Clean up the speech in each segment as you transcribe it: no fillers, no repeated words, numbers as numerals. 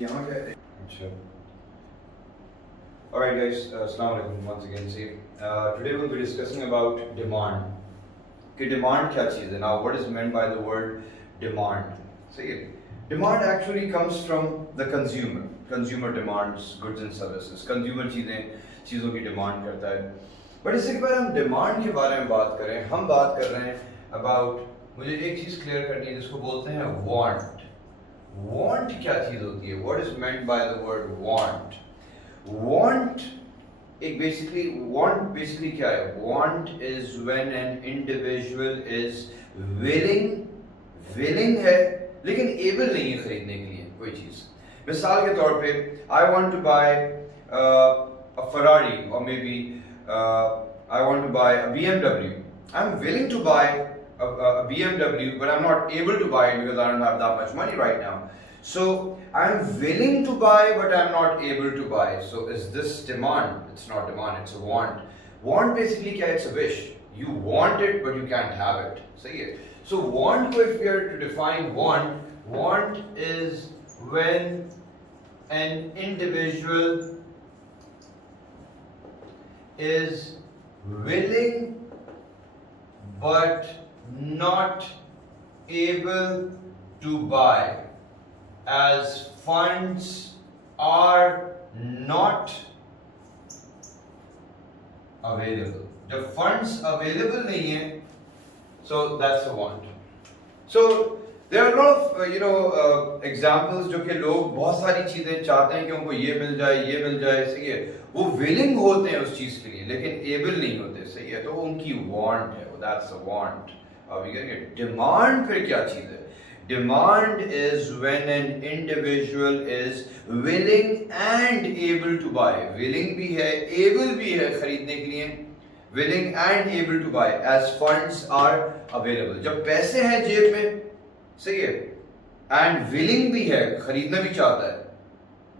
यहाँ क्या है? अच्छा. Alright guys, Assalamu alaikum once again. See, today we'll be discussing about demand. कि demand क्या चीज़ है? Now what is meant by the word demand? See, demand actually comes from the consumer. Consumer demands goods and services. Consumer चीज़ों की demand करता है. But इससे के बाद हम demand के बारे में बात करें, हम बात कर रहे हैं about, मुझे एक चीज़ clear करनी है जिसको बोलते हैं want. Want क्या चीज होती है? What is meant by the word want? Want basically क्या है? Want is when an individual is willing है लेकिन able नहीं है खरीदने के लिए कोई चीज. मिसाल के तौर पे I want to buy a Ferrari or maybe I want to buy a BMW. I'm willing to buy a BMW, but I'm not able to buy it because I don't have that much money right now. So I'm willing to buy, but I'm not able to buy. So is this demand? It's not demand, it's a want. Want basically क्या? It's a wish. You want it, but you can't have it. सही है. So want, if we are to define want is when an individual is willing but not able to buy, as funds are not available. जब funds available नहीं है, so that's a want. So there are a lot of examples जो कि लोग बहुत सारी चीजें चाहते हैं कि उनको ये मिल जाए सही है. वो willing होते हैं उस चीज के लिए लेकिन able नहीं होते सही है, तो उनकी want है. That's a want. Are we getting it? Demand फिर क्या चीज है? Demand is when an individual is willing and able to buy. Willing भी है, able भी है खरीदने के लिए. Willing and able to buy as funds are available. जब पैसे हैं जेब में, सही है, and willing भी है, खरीदना भी चाहता है.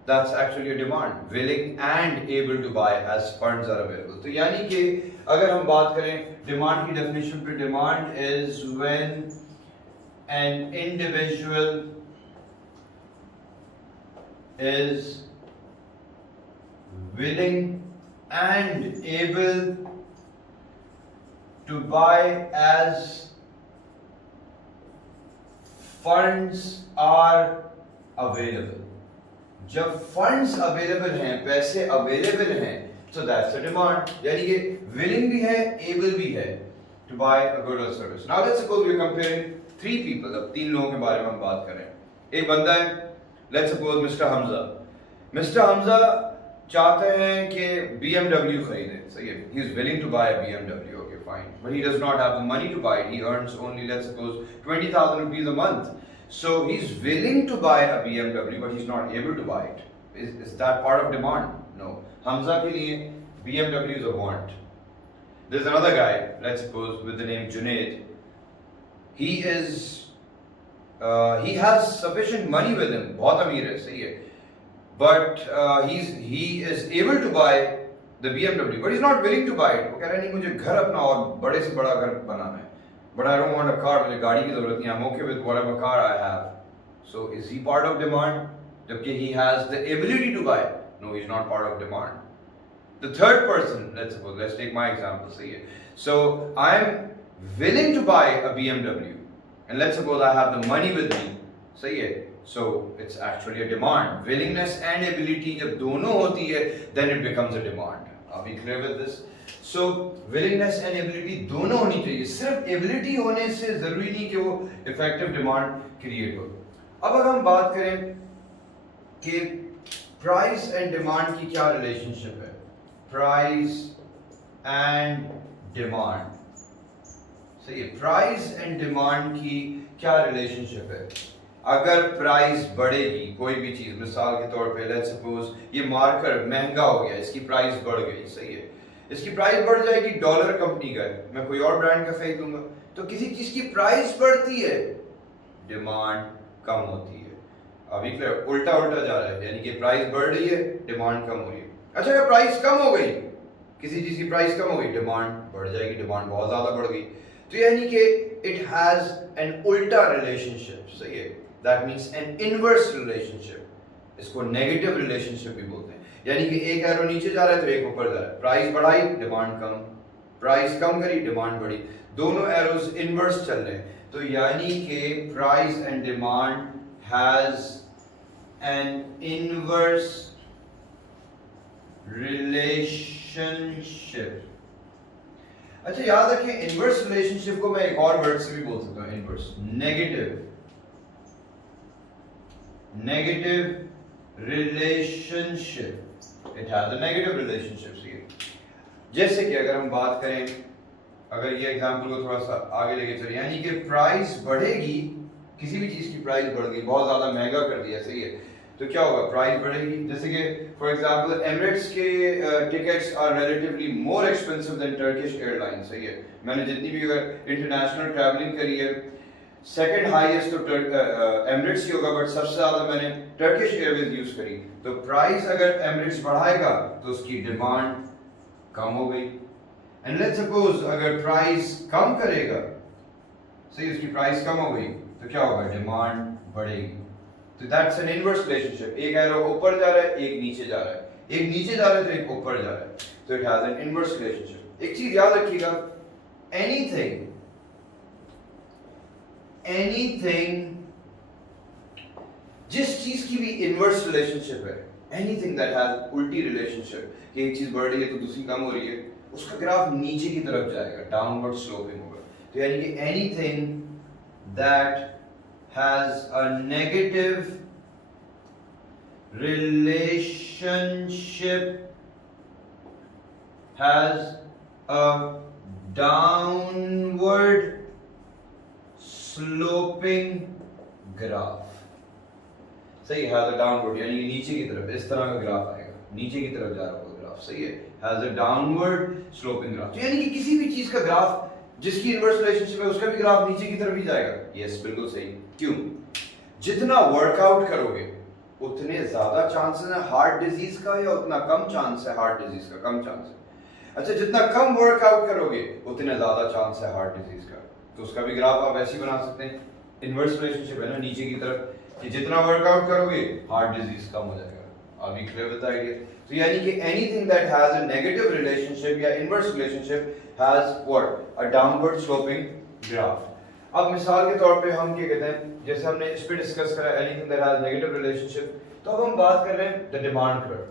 That's actually a demand. Willing and able to buy as funds are available. तो यानी कि अगर हम बात करें demand की definition पे, demand is when an individual is willing and able to buy as funds are available. जब funds available हैं, पैसे available हैं, so that's a demand. यानी कि willing भी है, able भी है to buy a good or service. Now let's suppose we're comparing three people. अब तीन लोगों के बारे में हम बात करें. एक बंदा है, let's suppose Mr. Hamza. Mr. Hamza चाहते हैं कि BMW खरीदें, सही है. He is willing to buy a BMW, okay fine, but he does not have the money to buy it. He earns only, let's suppose, 20,000 rupees a month. So he's willing to buy a BMW, but he's not able to buy it. Is that part of demand? No. Hamza के लिए BMW is a want. There's another guy, let's suppose, with the name Junaid. He has sufficient money with him. बहुत अमीर है, सही है. But he is able to buy the BMW, but he's not willing to buy it. वो कह रहा है नहीं, मुझे घर अपना और बड़े से बड़ा घर बनाना है. But I don't want a car. मुझे गाड़ी की ज़रूरत नहीं. I'm okay with whatever car I have. So is he part of demand? जबकि he has the ability to buy. No, he's not part of demand. The third person, let's take my example. सही है. So I'm willing to buy a BMW, and let's suppose I have the money with me. सही है. So it's actually a demand. Willingness and ability जब दोनों होती है, then it becomes a demand. Are we clear with this? So willingness and ability दोनों होनी चाहिए. सिर्फ ability होने से जरूरी नहीं कि वो effective demand create हो. अब अगर हम बात करें कि price and demand की क्या relationship है? Price and demand. सही है. Price and demand की क्या relationship है? अगर प्राइस बढ़ेगी कोई भी चीज, मिसाल के तौर पे लेट्स सपोज ये मार्कर महंगा हो गया, इसकी प्राइस बढ़ गई, सही है. इसकी प्राइस बढ़ जाएगी, डॉलर कंपनी का है, मैं कोई और ब्रांड का खरीदूंगा, तो किसी चीज की प्राइस बढ़ती है, डिमांड कम होती है. अभी उल्टा जा रहा है, यानी कि प्राइस बढ़ रही है, डिमांड कम हो रही है. अच्छा, अगर प्राइस कम हो गई, किसी चीज की प्राइस कम हो गई, डिमांड बढ़ जाएगी, डिमांड बहुत ज्यादा बढ़ गई. तो यानी कि इट हैज एन उल्टा रिलेशनशिप, सही है. That means an inverse relationship. इसको नेगेटिव रिलेशनशिप भी बोलते हैं। यानी कि एक एरो नीचे जा रहा है तो एक ऊपर जा रहा है, प्राइस बढ़ाई डिमांड कम, प्राइस कम करी डिमांड बढ़ी, दोनों एरोस इनवर्स चल रहे हैं। तो यानी कि price and demand has an inverse relationship. अच्छा याद रखें, इनवर्स रिलेशनशिप को मैं एक और वर्ड से भी बोल सकता हूं, inverse, negative relationship. It has a negative relationship. जैसे कि अगर हम बात करें, अगर ये एग्जांपल को थोड़ा सा आगे लेके चले, यानी कि प्राइस बढ़ेगी, किसी भी चीज की प्राइस बढ़ गई, बहुत ज्यादा महंगा कर दिया, सही है, तो क्या होगा, प्राइस बढ़ेगी। जैसे कि फॉर एग्जांपल एमिरेट्स के tickets are relatively more expensive than Turkish Airlines, सही है। मैंने जितनी भी अगर इंटरनेशनल ट्रैवलिंग करी है, सेकंड हाईएस्ट तो एमिरेट्स ही होगा, बट सबसे ज्यादा मैंने टर्किश एयरवेज यूज करी। तो प्राइस अगर एमिरेट्स बढ़ाएगा तो उसकी डिमांड कम हो गई, एंड लेट्स सपोज अगर प्राइस कम करेगा, सही, उसकी प्राइस कम हो गई, तो क्या होगा, डिमांड बढ़ेगी। तो दैट्स एन इनवर्स रिलेशनशिप। एक एरो ऊपर जा रहा है, एक नीचे जा रहा है, एक नीचे जा रहा है तो एक ऊपर जा रहा है, तो it has an inverse relationship. एक चीज याद रखिएगा, एनीथिंग जिस चीज की भी इनवर्स रिलेशनशिप है, एनीथिंग दैट हैज उल्टी रिलेशनशिप, कि एक चीज बढ़ रही है तो दूसरी कम हो रही है, उसका ग्राफ नीचे की तरफ जाएगा, डाउनवर्ड स्लोपिंग होगा। तो यानी कि anything that has a negative relationship has a downward sloping graph। सही, has a downward यानी कि नीचे की तरफ, इस तरह का ग्राफ आएगा, नीचे की तरफ जा रहा होगा ग्राफ, सही है, has a downward sloping graph। तो यानी कि किसी भी चीज का ग्राफ जिसकी इनवर्स रिलेशनशिप है, उसका भी ग्राफ नीचे की तरफ ही जाएगा। यस, बिल्कुल सही। क्यों? जितना वर्कआउट करोगे उतने ज्यादा चांसेस है हार्ट डिजीज का, या उतना कम चांस है हार्ट डिजीज का? कम चांस है। अच्छा, जितना कम वर्कआउट करोगे उतने ज्यादा चांस है हार्ट डिजीज का, तो उसका भी ग्राफ आप ऐसे ही बना सकते हैं। इनवर्स रिलेशनशिप है ना, नीचे की तरफ, कि जितना वर्कआउट करोगे हार्ट डिजीज कम हो जाएगा। Are we clear with the idea? So यानी कि anything that has a negative relationship या inverse relationship has what? A downward sloping graph. अब मिसाल के तौर पे हम क्या कहते हैं, जैसे हमने इस पे डिस्कस करा anything that has negative relationship, तो अब हम बात कर रहे हैं the demand curve.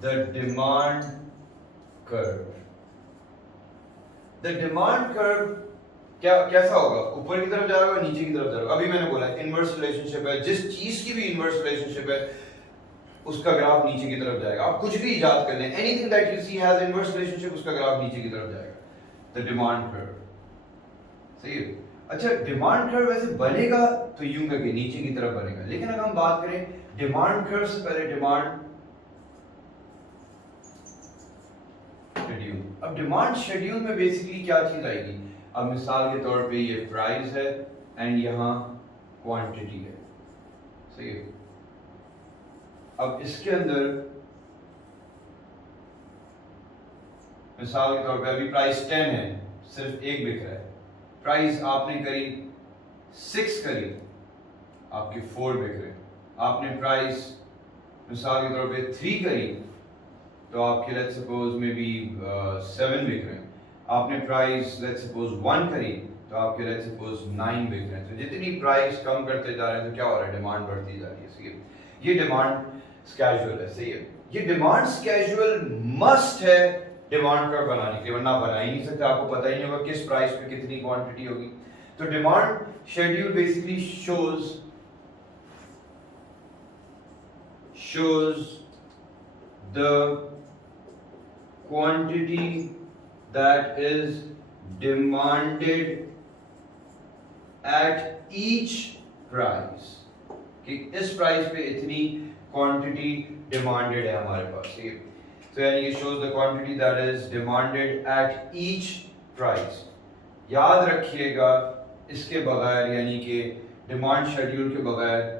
The demand curve. The demand curve कैसा होगा? ऊपर की तरफ जा रहा होगा, नीचे की तरफ जा रहा होगा। अभी मैंने बोला इनवर्स रिलेशनशिप है, जिस चीज की भी इनवर्स रिलेशनशिप है उसका ग्राफ नीचे की तरफ जाएगा। आप कुछ भी इजाद कर लें, anything that you see has inverse relationship, उसका ग्राफ नीचे की तरफ जाएगा। द डिमांड कर्व, सही है। अच्छा, डिमांड कर्व वैसे बनेगा तो यूं करके नीचे की तरफ बनेगा, लेकिन अगर हम बात करें डिमांड कर्व से पहले डिमांड शेड्यूल। अब डिमांड शेड्यूल में बेसिकली क्या चीज आएगी? अब मिसाल के तौर पे ये प्राइस है एंड यहाँ क्वांटिटी है, सही है। अब इसके अंदर मिसाल के तौर पे अभी प्राइस 10 है, सिर्फ एक बिक रहा है। प्राइस आपने करी 6 करी, आपके 4 बिक रहे। आपने प्राइस मिसाल के तौर पे 3 करी तो आपके लेट्स सपोज मे बी 7 बिक रहे हैं। आपने प्राइस लेट्स सपोज 1 करी तो आपके लेट्स सपोज 9 बिक रहे हैं। तो जितनी प्राइस कम करते जा रहे हैं तो क्या हो रहा है? डिमांड बढ़ती जा रही है, सही है। ये डिमांड स्केड्यूल है, सही है। ये डिमांड स्केड्यूल मस्ट है डिमांड कर्व बनाने के लिए, वरना बना ही नहीं सकते। आपको पता ही नहीं होगा किस प्राइस पे कितनी क्वांटिटी होगी। तो demand schedule basically shows the quantity that is demanded at each price, कि इस प्राइस पे इतनी क्वांटिटी डिमांडेड है हमारे पास, ठीक है। तो यानी ये shows the quantity that is demanded at each price। याद रखिएगा, इसके बगैर यानी कि डिमांड शेड्यूल के बगैर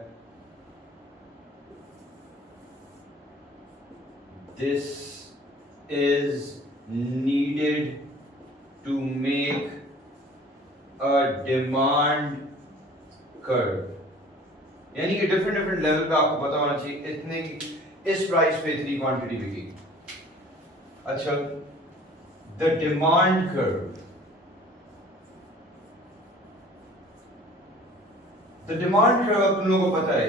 this is needed to make a demand curve। यानी कि डिफरेंट डिफरेंट लेवल पे आपको पता होना चाहिए इतने की इस प्राइस पे इतनी क्वांटिटी बिकेगी। अच्छा, the demand curve, the demand curve अपन लोगों को पता है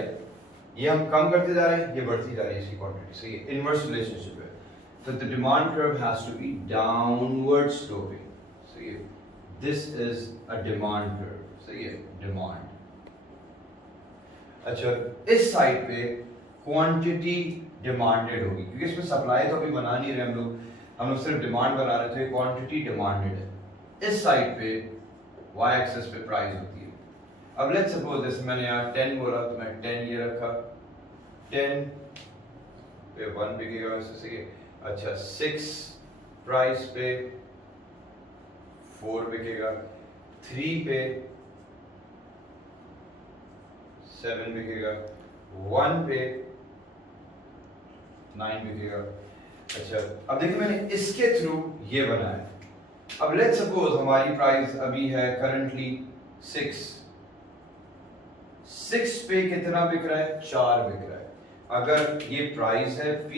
ये हम कम करते जा रहे हैं, ये बढ़ती जा रही है इसकी क्वांटिटी, सही है, इनवर्स रिलेशनशिप है। तो the demand curve has to be downward sloping, सही है, this is a demand curve, सही है, डिमांड। अच्छा, इस साइड पे क्वांटिटी डिमांडेड होगी क्योंकि इसमें सप्लाई तो अभी बना नहीं रहे हम लोग सिर्फ डिमांड बना रहे थे, क्वांटिटी डिमांडेड है। इस साइड पे वाई एक्सेस पे प्राइस होती है। अब लेट्स सपोज जैसे मैंने यहाँ 10 बोला तो मैं 10 ये रखा, 10 पे 1 बिकेगा वैसे, सही है। अच्छा, 6 प्राइस पे 4 बिकेगा, 3 पे 7 बिकेगा, 1 पे 9 बिकेगा। अच्छा, अब देखिए मैंने इसके थ्रू ये बनाया। अब लेट्स सपोज हमारी प्राइस अभी है करंटली 6 पे कितना बिक रहा है, 4 बिक रहा है। अगर ये प्राइस है P,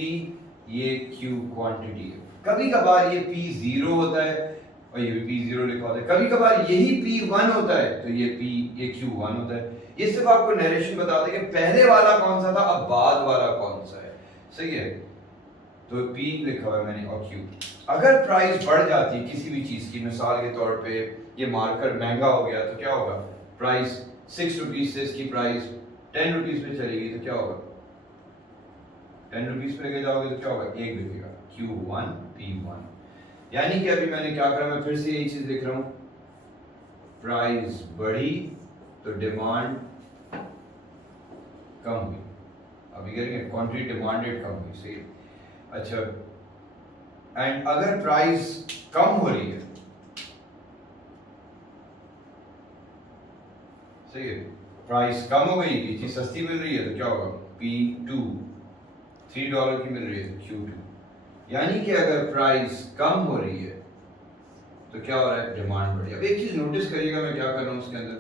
ये Q क्वांटिटी है। कभी कभार ये P0 होता है और ये भी P0 लिखा होता है, कभी कभार यही P1 होता है तो ये Q1 होता है। ये सिर्फ आपको नरेशन बताता है कि पहले वाला कौन सा था, अब बाद वाला कौन सा है, सही है। तो P लिखा हुआ है मैंने और Q। अगर प्राइस बढ़ जाती है किसी भी चीज की, मिसाल के तौर पे ये मार्कर महंगा हो गया तो क्या होगा, प्राइस 6 रुपीज से इसकी प्राइस 10 रुपीज पे चलेगी तो क्या होगा, 10 रुपीज पे लेके जाओगे तो क्या होगा, 1 बिकेगा, Q1 P1। यानी कि अभी मैंने क्या करा, मैं फिर से यही चीज लिख रहा हूं, प्राइस बढ़ी तो डिमांड कम हुई, अभी करेंगे क्वांटिटी डिमांडेड कम हुई, सही है। अच्छा, एंड अगर प्राइस कम हो रही है, सही है, प्राइस कम हो गई, ये चीज सस्ती मिल रही है तो क्या होगा, P2, $3 की मिल रही है तो Q2। यानी कि अगर प्राइस कम हो रही है तो क्या हो रहा है, डिमांड बढ़ी। अब एक चीज नोटिस करिएगा मैं क्या कर रहा हूं उसके अंदर।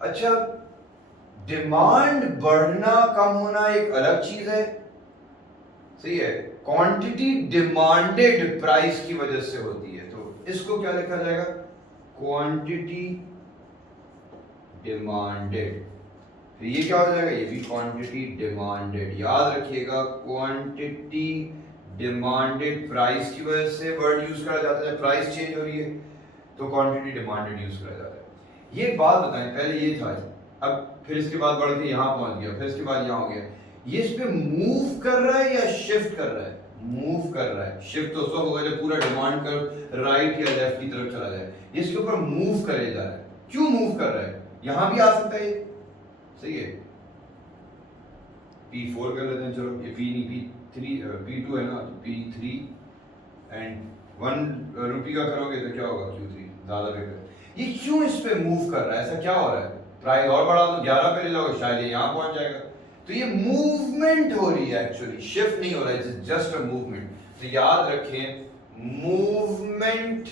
अच्छा, डिमांड बढ़ना कम होना एक अलग चीज है, सही है, क्वांटिटी डिमांडेड प्राइस की वजह से होती है, तो इसको क्या लिखा जाएगा, क्वांटिटी डिमांडेड। तो ये क्या हो जाएगा, ये भी क्वांटिटी डिमांडेड। याद रखिएगा, क्वांटिटी डिमांडेड प्राइस की वजह से वर्ड यूज करा जाता है, प्राइस चेंज हो रही है तो क्वांटिटी डिमांडेड यूज करा जाता है। ये बात बताएं, पहले ये था, अब फिर इसके बाद बढ़ के यहां पहुंच गया, फिर इसके बाद यहां हो गया, ये इस पे मूव कर रहा है या शिफ्ट कर रहा है, मूव कर रहा है। शिफ्ट तो उस वक्त होगा जब पूरा डिमांड कर राइट या लेफ्ट की तरफ चला जाए, इसके ऊपर मूव करे जा रहा है। क्यों मूव कर रहा है, यहां भी आ सकता है, सही है, P4 कर लेते हैं, चलो ये P नहीं P3 P2 है ना, तो P3 एंड 1 रुपये का करोगे तो क्या होगा, Q3 ज्यादा बेहतर। ये क्यों इस पे मूव कर रहा है, ऐसा क्या हो रहा है, प्राइस और बढ़ा दो 11 पे ले जाओगे, शायद ये यहां पहुंच जाएगा। तो ये मूवमेंट हो रही है, एक्चुअली शिफ्ट नहीं हो रहा है, इट्स जस्ट अ मूवमेंट। तो याद रखें, movement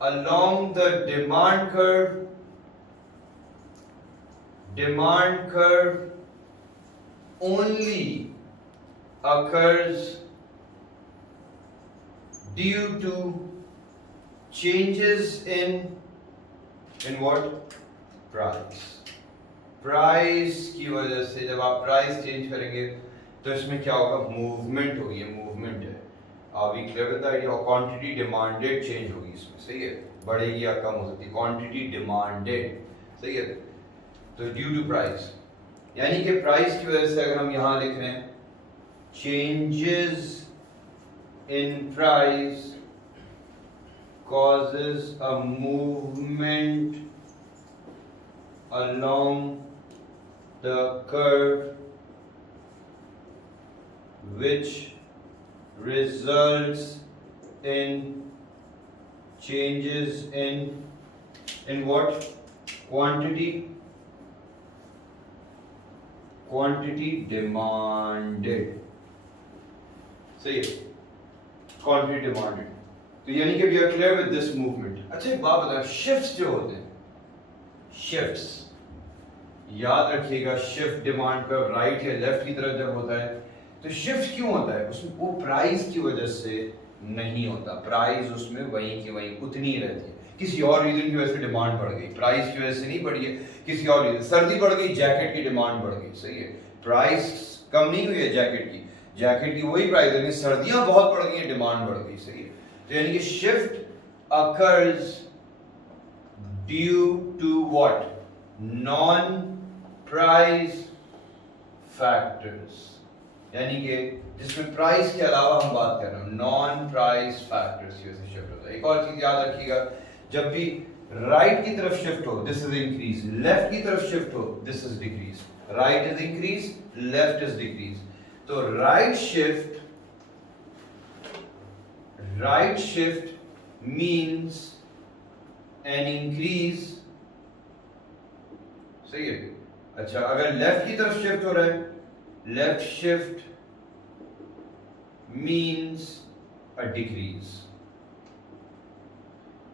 along the demand curve only occurs due to changes in what, price की वजह से। जब आप प्राइस चेंज करेंगे तो इसमें क्या होगा, मूवमेंट होगी, मूवमेंट है। अभी clear with the idea. Quantity demanded change होगी इसमें, सही है, बढ़ेगी या कम हो सकती है, क्वांटिटी डिमांडेड, सही है। तो ड्यू टू प्राइस, यानी कि प्राइस की वजह से अगर हम यहां लिख रहे हैं changes in price causes a movement along the curve which results in changes in what, quantity demanded, सही है, quantity demanded। तो यानी कि we are clear with this movement। अच्छा एक बात बताओ, शिफ्ट्स जो होते हैं, शिफ्ट्स याद रखिएगा, शिफ्ट डिमांड कर्व राइट या लेफ्ट की तरफ जब होता है तो शिफ्ट क्यों होता है? उसमें वो प्राइस की वजह से नहीं होता, प्राइस उसमें वहीं की वहीं उतनी ही रहती है, किसी और रीजन की वजह से डिमांड बढ़ गई, प्राइस की वजह से नहीं बढ़ी है, किसी और रीजन, सर्दी बढ़ गई जैकेट की डिमांड बढ़ गई, सही है, प्राइस कम नहीं हुई है जैकेट की वही प्राइस है, लेकिन सर्दियां बहुत बढ़ गई, डिमांड बढ़ गई, सही है। तो यानी कि shift occurs due to what? Non-price factors, यानी कि जिसमें प्राइस के अलावा हम बात कर रहे हैं, नॉन प्राइस फैक्टर्स की वजह से शिफ्ट होता है। एक और चीज याद रखिएगा, जब भी राइट की तरफ शिफ्ट हो दिस इज इंक्रीज, लेफ्ट की तरफ शिफ्ट हो this is decrease, right is increase, left is decrease. तो right shift means an increase, सही है। अच्छा अगर लेफ्ट की तरफ शिफ्ट हो रहा है, left shift means a decrease,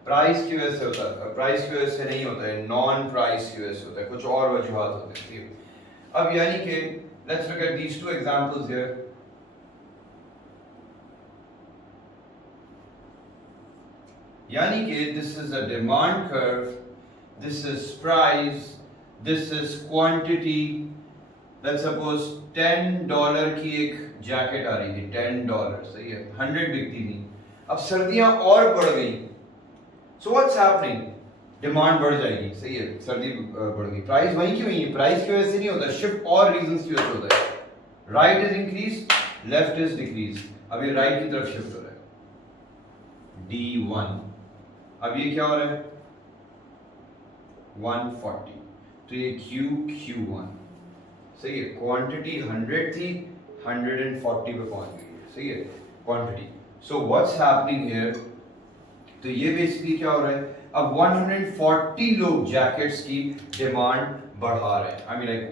price की वजह से होता है, प्राइस की वजह से नहीं होता है, नॉन प्राइस की वजह से होता है, कुछ और वजूहात होते हैं। अब यानी कि let's look at these two examples here. यानी कि this is a demand curve, this is price, this is quantity. Let's suppose $10 की एक जैकेट आ रही थी, $10, सही है, 100 बिकती थी, अब सर्दियां और बढ़ गई, सो व्हाट्स हैपनिंग, डिमांड बढ़ जाएगी, सही है, सर्दी बढ़ गई, प्राइस वहीं की वहीं है, प्राइस की वजह से नहीं होता, शिफ्ट और रीजंस की वजह से होता है। Right is increase, left is decrease, अब ये राइट की तरफ शिफ्ट हो रहा है, D1, अब ये क्या हो रहा है 140, तो ये Q1, सही है, क्वांटिटी 100 थी, 140 पे पहुंच गई है, सही है quantity. So what's happening here, तो ये बेसिकली क्या हो रहा है, अब 140 लोग जैकेट्स की डिमांड बढ़ा रहे हैं, आई मीन लाइक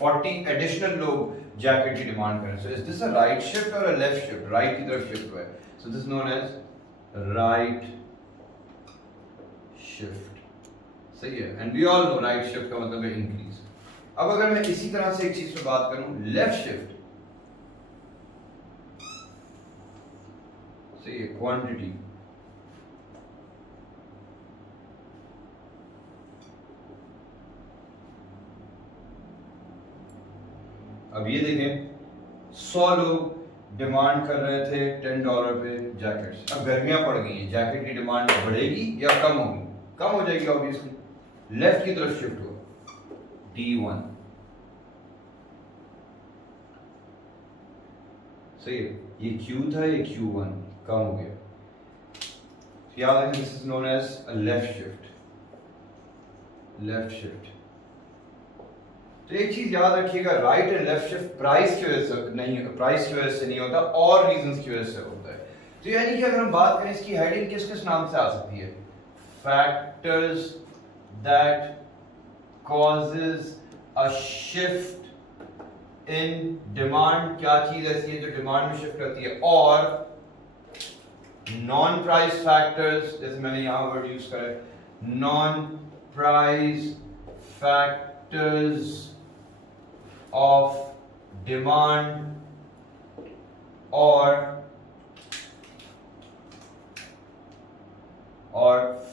40 एडिशनल लोग जैकेट की डिमांड कर रहे हैं। So is this a right shift और अ लेफ्ट शिफ्ट? राइट की तरफ शिफ्ट हुआ है, so this known as right shift, सही है, and we all know right shift का मतलब है इंक्रीज। अब अगर मैं इसी तरह से एक चीज पे बात करूं, लेफ्ट शिफ्ट, सही है, क्वांटिटी, अब ये देखें 100 लोग डिमांड कर रहे थे $10 पे जैकेट्स, अब गर्मियां पड़ गई हैं, जैकेट की डिमांड बढ़ेगी या कम होगी? कम हो जाएगी ऑब्वियसली, लेफ्ट की तरफ शिफ्ट हो, D1, सही है, ये Q था, ये Q1 कम हो गया, याद रखें this is known as a left shift, left shift. तो एक चीज याद रखिएगा, right and left shift price की वजह से नहीं, प्राइस की वजह से नहीं होता, और रीजंस की वजह से होता है। तो यानी कि अगर हम बात करें इसकी हेडिंग किस किस नाम से आ सकती है, factors that causes a shift in demand, क्या चीज ऐसी है जो डिमांड में शिफ्ट करती है, और नॉन प्राइस फैक्टर्स, जैसे मैंने यहां वर्ड यूज करा है, non price factors of demand or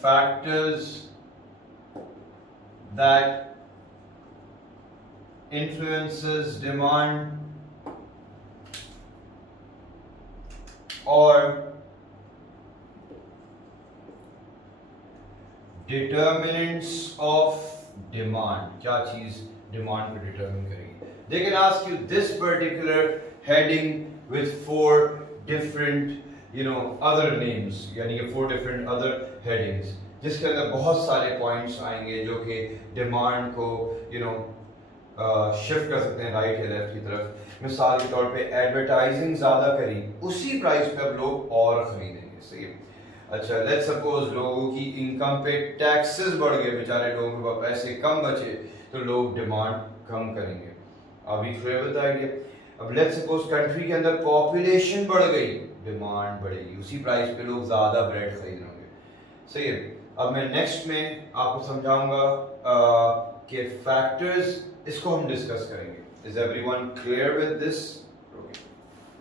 factors that influences demand or determinants of demand, क्या चीज डिमांड को डिटरमिन करेगी? They can ask you this particular heading with 4 different, other names, यानी कि 4 different other headings, जिसके अंदर बहुत सारे पॉइंट्स आएंगे जो कि डिमांड को, शिफ्ट कर सकते हैं राइट या लेफ्ट की तरफ। मिसाल के तौर पे एडवर्टाइजिंग ज्यादा करी, उसी प्राइस पे अब लोग और खरीदेंगे, सही है। अच्छा लेट्स सपोज लोगों की इनकम पे टैक्सेस बढ़ गए, बेचारे लोगों के पास पैसे कम बचे, तो लोग डिमांड कम करेंगे, अभी क्लियर आइडिया। अब लेट्स सपोज कंट्री के अंदर पॉपुलेशन बढ़ गई, डिमांड बढ़ेगी, उसी प्राइस पे लोग ज्यादा ब्रेड खरीद लेंगे, सही है। अब मैं नेक्स्ट में आपको समझाऊंगा कि फैक्टर्स, इसको हम डिस्कस करेंगे. Is everyone clear with this?